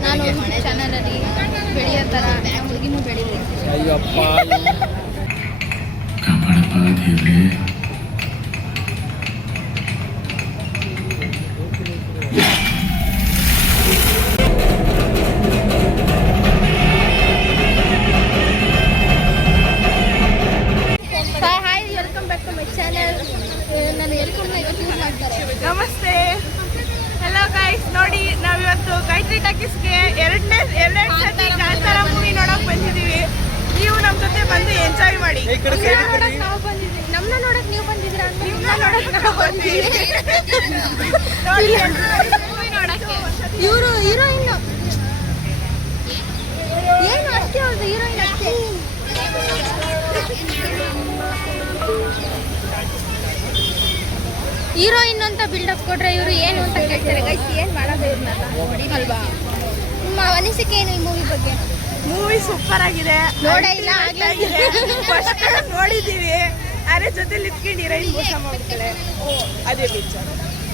ನಾನು ಯೂಟ್ಯೂಬ್ ಚಾನಲಲ್ಲಿ ಬೆಳೆಯೋ ಥರ ನಮ್ಮ ಹುಡುಗಿನೂ ಬೆಳೀಬೇಕು ಅಯ್ಯಪ್ಪ. ಟಾಕೀಸ್ಗೆ ಎರಡನೇ ಎರಡನೇ ಸತಿ ಕಾಂತಾರ ಮೂವಿ ನೋಡಕ್ ಬಂದಿದೀವಿ ನೀವು ನಮ್ಮ ಜೊತೆ ಬಂದು ಎಂಜಾಯ್ ಮಾಡಿ. ನೋಡಕ್ ನಾವು ಬಂದಿದ್ವಿ ನಮ್ಮನ್ನ ನೋಡಕ್ ನೀವು ಬಂದಿದ್ದೀರಾ ನಿಮ್ಮನ್ನ ನೋಡಕ್ ನಾವು ಬಂದಿದ್ದೀವಿ. ನೋಡಿ ಹೀರೋಯಿನ್ ಅಂತ ಬಿಲ್ಡಪ್ ಕೊಟ್ರೆ ಇವರು ಏನು ಅಂತ ಕೇಳ್ತಾರೆ? ಗೈಸ್ ಏನು ಮಾಡೋದು ಇವ್ರನ್ನ ಅಲ್ವಾ ನಿಮ್ಮ ಅನಿಸಿಕೆ ಏನು ಈ ಮೂವಿ ಬಗ್ಗೆ? ಮೂವಿ ಸೂಪರ್ ಆಗಿದೆ. ನೋಡೇ ಇಲ್ಲ, ಆಗ್ಲೇ ಫಸ್ಟ್ ನೋಡಿದೀವಿ. ಅದ್ರ ಜೊತೆ ಹೀರೋಯಿನ್ ಮೋಸ ಮಾಡ್ತಾಳೆ ಅದೇ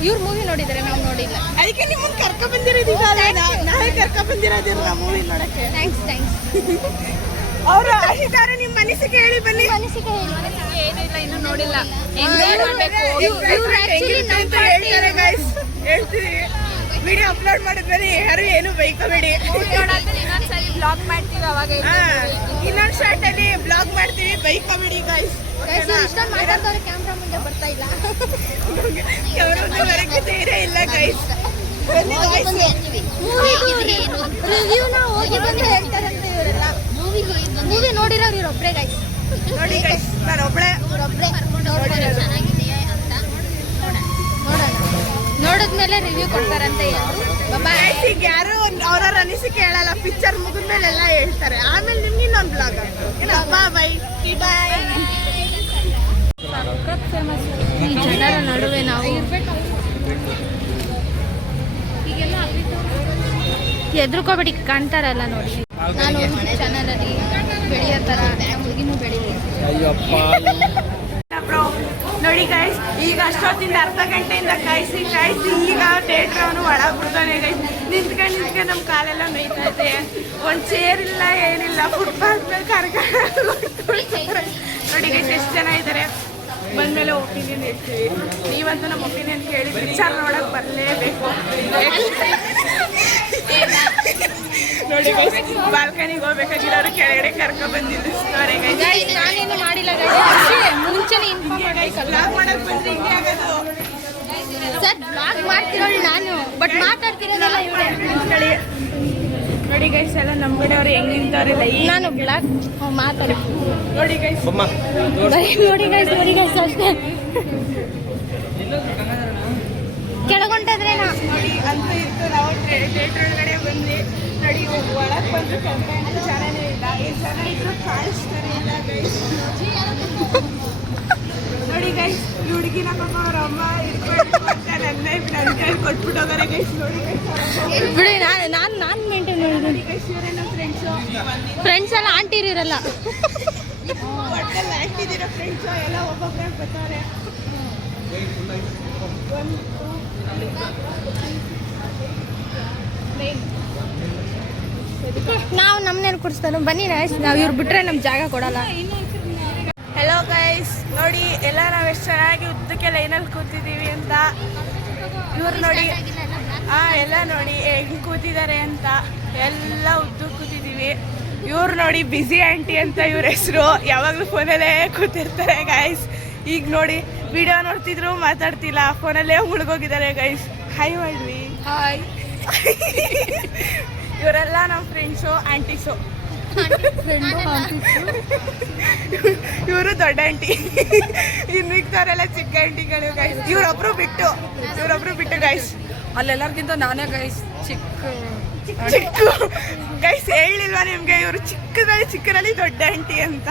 ಇವ್ರ ಮೂವಿ ನೋಡಿದ್ರೆ ನಾವು ನೋಡಿಲ್ಲ. ಅದಕ್ಕೆ ನಿಮ್ಮನ್ನ ಕರ್ಕೊಂಡ್ ಬಂದಿರೋದಿಲ್ಲ ನಾವೇ ಕರ್ಕೊಂಡ್ ಬಂದಿರೋದಿಲ್ಲ ಮೂವಿ ನೋಡಕ್ಕೆ. ಥ್ಯಾಂಕ್ಸ್ ಥ್ಯಾಂಕ್ಸ್ ಅವರು ಆಗಿದ್ದಾರೆ ನಿಮ್ಮ ಮನಸ್ಸಿಗೆ ಹೇಳಿ ಬನ್ನಿ ಮನಸ್ಸಿಗೆ ಹೇಳಿ ಏನಿಲ್ಲ ಇನ್ನು ನೋಡಿಲ್ಲ ಎಂಜಾಯ್ ಮಾಡಬೇಕು ಇವ್ರು ಆಕ್ಚುಲಿ ನಮ್ಮ ಹೇಳ್ತಾರೆ ಗೈಸ್ ಹೇಳ್ತೀವಿ ವಿಡಿಯೋ ಅಪ್ಲೋಡ್ ಮಾಡಿದ್ಮೇಲೆ ಯಾರು ಏನು ಬೈಕೋಬೇಡಿ ಇನ್ನೊಂದ್ಸರಿ ಬ್ಲಾಗ್ ಮಾಡ್ತೀವಿ ಅವಾಗ ಇನ್ನೊಂದ್ ಶಾರ್ಟ್ ಅಲ್ಲಿ ಬ್ಲಾಗ್ ಮಾಡ್ತೀವಿ ಬೈಕೋಬೇಡಿ ಗಾಯ್ಸ್ ಇಷ್ಟೊಂದು ಮಾತಾಡ್ದವ್ರೆ ಕ್ಯಾಮ್ರಾ ಮುಂದೆ ಬರ್ತಾ ಇಲ್ಲ ಅವ್ರದ್ದು ಬರಕ್ಕೆ ಧೈರ್ಯ ಇಲ್ಲ ಗೈಸ್ ರಿವ್ಯೂನ ಹೋಗಿ ಬಂದು ಹೇಳ್ತಾರಂತೆ ಇವರೆಲ್ಲ ಮೂವಿ ನೋಡಿರೋರು ಇವ್ರೊಬ್ರೇ ಗೈಸ್ ನೋಡಿ ಗೈಸ್ ನಾನು ಒಬ್ಳೆ. ಇವ್ರೊಬ್ರೇ ಚೆನ್ನಾಗಿದೆಯಾ ಅಂತ ನೋಡೋಣ. ನೋಡಿದ್ಮೇಲೆ ರಿವ್ಯೂ ಕೊಡ್ತಾರಂತೆ ಇವರು ಈಗ ಯಾರು ಅವ್ರವ್ರ ಅನಿಸಿಕೆ ಹೇಳಲ್ಲ ಪಿಕ್ಚರ್ ಮುಗಿದ್ಮೇಲೆ ಎಲ್ಲ ಹೇಳ್ತಾರೆ. ಆಮೇಲೆ ನಿಮ್ಗೆ ಇನ್ನೊಂದು ಬ್ಲಾಗ್ ಬಾ ಬೈ ಬಾಯ್ ಈ ಜನರ ನಡುವೆ ನಾವು ಎದ್ರುಕೋಬೇಡಿ ಕಾಣ್ತಾರಲ್ಲ ನೋಡಿ. ನಾನು ಯೂಟ್ಯೂಬ್ ಚಾನಲಲ್ಲಿ ಬೆಳೆಯೋ ಥರ ಹುಡುಗಿನೂ ನೋಡಿ ಗೈಸ್ ಈಗ ಅಷ್ಟೊತ್ತಿಂದ ಅರ್ಧ ಗಂಟೆಯಿಂದ ಕಾಯಿಸಿ ಕಾಯಿಸಿ ಈಗ ಥಿಯೇಟ್ರ್ ಅವನು ಒಳಗೆ ಬಿಡ್ತಾನೆ ಗೈಸ್ ನಿಂತ್ಕೊಂಡು ನಿಂತ್ಕೊಂಡು ನಮ್ಮ ಕಾಲೆಲ್ಲ ನೋಯ್ತಾ ಇದೆ. ಒಂದು ಚೇರ್ ಇಲ್ಲ ಏನಿಲ್ಲ ಫುಟ್ಪಾತ್ ಮೇಲೆ ಕರ್ಕೊಂಡು ನೋಡಿ ಗೈಸ್ ಎಷ್ಟು ಜನ ಇದ್ದಾರೆ ಬಂದಮೇಲೆ ಒಪಿನಿಯನ್ ಹೇಳ್ತೀವಿ. ನೀವಂತೂ ನಮ್ಮ ಒಪಿನಿಯನ್ ಕೇಳಿ ಪಿಕ್ಚರ್ ನೋಡಕ್ ಬರಲೇಬೇಕು. ನೋಡಿ ಬಾಲ್ಕನಿಗೆ ಹೋಗ್ಬೇಕಾಗಿರೋರು ಕೆಳಗಡೆ ಕರ್ಕೊ ಬಂದು ನಿಲ್ಲಿಸ್ತಾರೆ ಗೈಸ್ ಗೈಸ್ ನಾನೇನು ಮಾಡಿಲ್ಲ ಮುಂಚೆನೆ ಮುಂಚೆನೇ ಇನ್ಫಾರ್ಮ್ ಮಾಡಕ್ ಬಂದ್ರೆ ಹಿಂಗೆ ಆಗೋದು. ಸರ್ ಬ್ಲಾಗ್ ಮಾಡ್ತಿರೋಳು ನಾನು ಬಟ್ ಮಾತಾಡ್ತಿರೋದಲ್ಲ ನಿಂತ್ಕೊಳ್ಳಿ. ನೋಡಿ ಗೈಸ್ ಎಲ್ಲ ನಮ್ಮ ಕಡೆ ಅವ್ರು ಹೆಂಗ್ ನಿಂತವ್ರಿಲ್ಲ ನಾನು ಬ್ಲಾಗ್ ಮಾತಾಡಿ. ನೋಡಿ ಗೈಸ್ ಬಮ್ಮ ನೋಡಿ ಗೈಸ್ ನೋಡಿ ಗೈಸ್ ಅಷ್ಟೇ. ಕೆಳಗೊಂಟದ್ರೇನಾ ನೋಡಿ ಅಂತ ಇತ್ತು ನಾವು ಥಿಯೇಟರ್ ಒಳಗಡೆ ಬಂದ್ವಿ ನೋಡಿ ಒಳಗೆ ಬಂದು ಕಂಪ್ಲೇಂಟ್ ಚೆನ್ನಾನೇ ಇಲ್ಲ. ಎಷ್ಟು ಜನ ಇದ್ರು ಕಾಣಿಸ್ತಾರೆ ಇಲ್ಲ ಗೈಸ್ ನೋಡಿ ಗೈಸ್ ಈ ಹುಡುಗಿನ ಪಾಪ ಅವ್ರ ಅಮ್ಮ ಹಿಡ್ಕೊಂಡು ನನ್ನ ನನ್ನ ಕೈ ಕೊಟ್ಬಿಟ್ಟು ಹೋಗಾರೆ ಗೈಸ್ ನೋಡಿ ಬಿಡಿ ನಾನು ನಾನು ನಾನು ಮೇಂಟೈನ್ ಮಾಡಿದ್ದೀನಿ ನೋಡಿ ಗೈಸ್ ಇವರೇ ನಮ್ಮ ಫ್ರೆಂಡ್ಸು ಫ್ರೆಂಡ್ಸ್ ಎಲ್ಲ ಆಂಟಿರಿರಲ್ಲ ಒಟ್ಟಲ್ಲಿ ಹಾಕಿದಿರೋ ಫ್ರೆಂಡ್ಸು ಎಲ್ಲ ಒಬ್ಬೊಬ್ಬರೇ ಬರ್ತಾರೆ. ಒಂದು ನಾವು ನಮ್ಮನೇಲಿ ಕುಡಿಸ್ತಾನು. ಬನ್ನಿ guys, ನಾವು ಇವ್ರು ಬಿಟ್ರೆ ನಮ್ಗೆ ಜಾಗ ಕೊಡಲ್ಲ. ಹೆಲೋ ಗೈಸ್ ನೋಡಿ ಎಲ್ಲ ನಾವು ಎಷ್ಟು ಚೆನ್ನಾಗಿ ಉದ್ದಕ್ಕೆ ಲೈನಲ್ಲಿ ಕೂತಿದ್ದೀವಿ ಅಂತ. ಇವ್ರು ನೋಡಿ ಆ ಎಲ್ಲ ನೋಡಿ ಹೆಂಗ್ ಕೂತಿದ್ದಾರೆ ಅಂತ. ಎಲ್ಲ ಉದ್ದಕ್ಕೆ ಕೂತಿದ್ದೀವಿ ಇವ್ರು ನೋಡಿ ಬಿಸಿ ಆಂಟಿ ಅಂತ ಇವ್ರ ಹೆಸರು. ಯಾವಾಗಲೂ ಫೋನಲ್ಲೇ ಕೂತಿರ್ತಾರೆ ಗೈಸ್ ಈಗ ನೋಡಿ ವಿಡಿಯೋ ನೋಡ್ತಿದ್ರು ಮಾತಾಡ್ತಿಲ್ಲ ಫೋನಲ್ಲೇ ಮುಳುಗೋಗಿದ್ದಾರೆ ಗೈಸ್ ಹಾಯ್ ಮಾಡ್ವಿ ಹಾಯ್ ಇವರೆಲ್ಲ ನಮ್ಮ ಫ್ರೆಂಡ್ಸು ಆಂಟೀಸು ಇವರು ದೊಡ್ಡ ಆಂಟಿ ಇನ್ನು ಮಿಕ್ತವರೆಲ್ಲ ಚಿಕ್ಕ ಆಂಟಿಗಳು ಗೈಸ್ ಇವ್ರೊಬ್ರು ಬಿಟ್ಟು ಇವ್ರೊಬ್ರು ಬಿಟ್ಟು ಗೈಸ್ ಅಲ್ಲೆಲ್ಲರಿಗಿಂತ ನಾನೇ ಗೈಸ್ ಚಿಕ್ಕ ಚಿಕ್ಕ ಗೈಸ್ ಹೇಳಿಲ್ವಾ ನಿಮ್ಗೆ? ಇವರು ಚಿಕ್ಕದಲ್ಲಿ ಚಿಕ್ಕದಲ್ಲಿ ದೊಡ್ಡ ಆಂಟಿ ಅಂತ.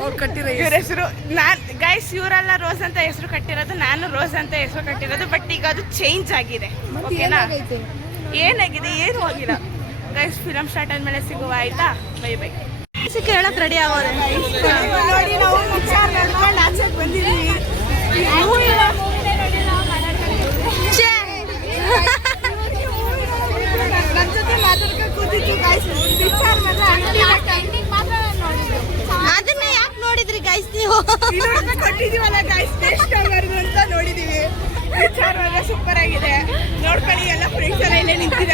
ಅವ್ರು ಕಟ್ಟಿರೋ ಇವ್ರ ಹೆಸರು. ನಾನ್ ಗೈಸ್ ಇವರೆಲ್ಲ ರೋಸ್ ಅಂತ ಹೆಸರು ಕಟ್ಟಿರೋದು ನಾನು ರೋಸ್ ಅಂತ ಹೆಸರು ಕಟ್ಟಿರೋದು ಬಟ್ ಈಗ ಅದು ಚೇಂಜ್ ಆಗಿದೆ. ಓಕೆನಾ ಏನಾಗಿದೆ? ಏನು ಹೋಗಿಲ್ಲ. ಗೈಸ್ ಫಿಲಮ್ ಸ್ಟಾರ್ಟ್ ಆದ್ಮೇಲೆ ಸಿಗುವ ಆಯ್ತಾ? ಬೈ ಬೈ ಕೇಳಕ್ ರೆಡಿ ಆಗೋದೆ ನೋಡಿ ನಾವು ಆಚೆಗೆ ಬಂದಿದ್ದೀವಿ. ಇನ್ನೂರು ನೀವು. ಕೊಟ್ಟಿದೀವಲ್ಲ ಗಾಯ್ಸ್ ವೇಸ್ಟ್ ಆಗಬಾರ್ದು ಅಂತ ನೋಡಿದೀವಿ. ವಿಚಾರವಾದ ಸೂಪರ್ ಆಗಿದೆ. ನೋಡ್ಕೊಳ್ಳಿ, ಎಲ್ಲ ಫ್ರೆಂಡ್ಸ್ ಎಲ್ಲ ಇಲ್ಲೇ ನಿಂತಿದ್ದಾರೆ.